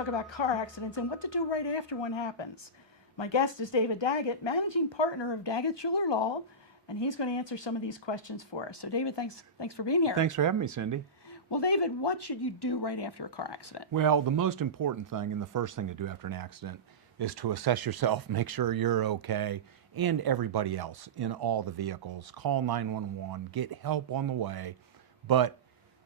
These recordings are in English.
talk about car accidents and what to do right after one happens. My guest is David Daggett, managing partner of Daggett Schuler Law, and he's going to answer some of these questions for us. So David, thanks for being here. Thanks for having me, Cindy. Well, David, what should you do right after a car accident? Well, the most important thing and the first thing to do after an accident is to assess yourself, make sure you're okay, and everybody else in all the vehicles. Call 911, get help on the way, but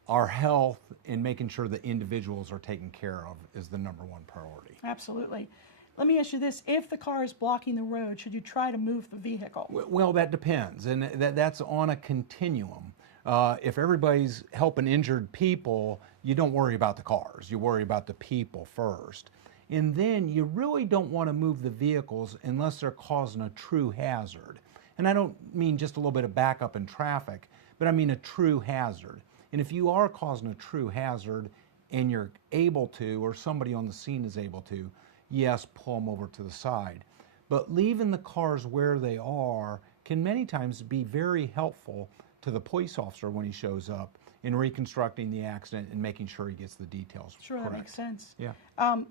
our health and making sure that individuals are taken care of is the number one priority. Absolutely. Let me ask you this. If the car is blocking the road, should you try to move the vehicle? Well, that depends, and that's on a continuum. If everybody's helping injured people, you don't worry about the cars. You worry about the people first. And then you really don't want to move the vehicles unless they're causing a true hazard. And I don't mean just a little bit of backup in traffic, but I mean a true hazard. And if you are causing a true hazard and you're able to, or somebody on the scene is able to, yes, pull them over to the side. But leaving the cars where they are can many times be very helpful to the police officer when he shows up in reconstructing the accident and making sure he gets the details Sure, correct. That makes sense. Yeah.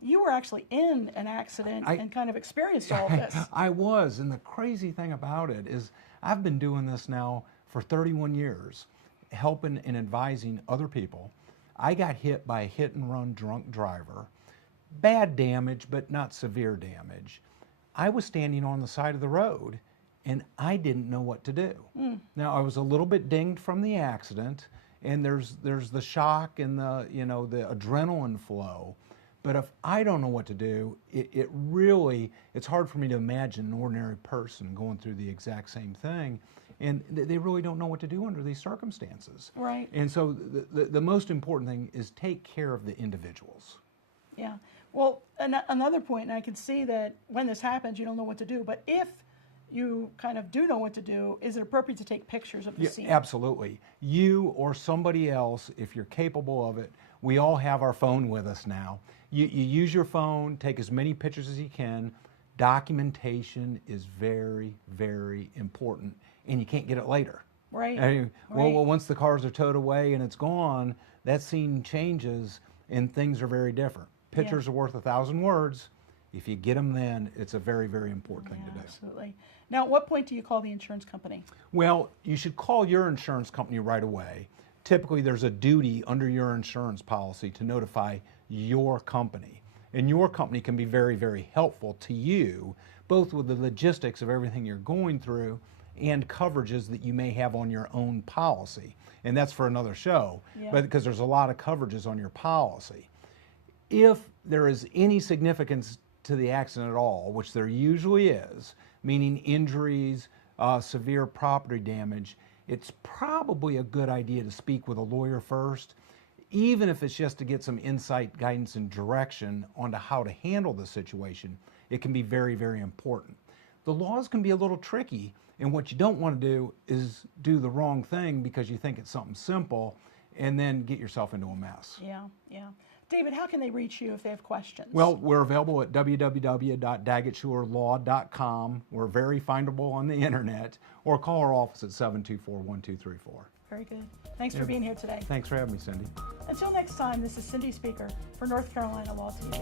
You were actually in an accident and kind of experienced all of this. I was, and the crazy thing about it is I've been doing this now for 31 years, helping and advising other people. I got hit by a hit-and-run drunk driver. Bad damage, but not severe damage. I was standing on the side of the road, and I didn't know what to do. Now, I was a little bit dinged from the accident, and there's the shock and the adrenaline flow. But if I don't know what to do, it's hard for me to imagine an ordinary person going through the exact same thing, and they really don't know what to do under these circumstances. Right. And so the most important thing is take care of the individuals. Yeah. Well, another point, and I can see that when this happens, you don't know what to do, but if you kind of do know what to do, is it appropriate to take pictures of the scene? Absolutely. You or somebody else, if you're capable of it, we all have our phone with us now. You use your phone, take as many pictures as you can. Documentation is very, very important, and you can't get it later. Right. Well, once the cars are towed away and it's gone, that scene changes and things are very different. Pictures are worth 1,000 words. If you get them then, it's a very, very important thing to do. Absolutely. Now, at what point do you call the insurance company? Well, you should call your insurance company right away. Typically, there's a duty under your insurance policy to notify your company. And your company can be very, very helpful to you, both with the logistics of everything you're going through and coverages that you may have on your own policy. And that's for another show, but because there's a lot of coverages on your policy. If there is any significance to the accident at all, which there usually is, meaning injuries, severe property damage, it's probably a good idea to speak with a lawyer first, even if it's just to get some insight, guidance, and direction onto how to handle the situation. It can be very, very important. The laws can be a little tricky, and what you don't want to do is do the wrong thing because you think it's something simple and then get yourself into a mess. Yeah. David, how can they reach you if they have questions? Well, we're available at www.daggettschulerlaw.com. We're very findable on the internet, or call our office at 724-1234. Very good. Thanks for being here today. Thanks for having me, Cindy. Until next time, this is Cindy Speaker for North Carolina Law TV.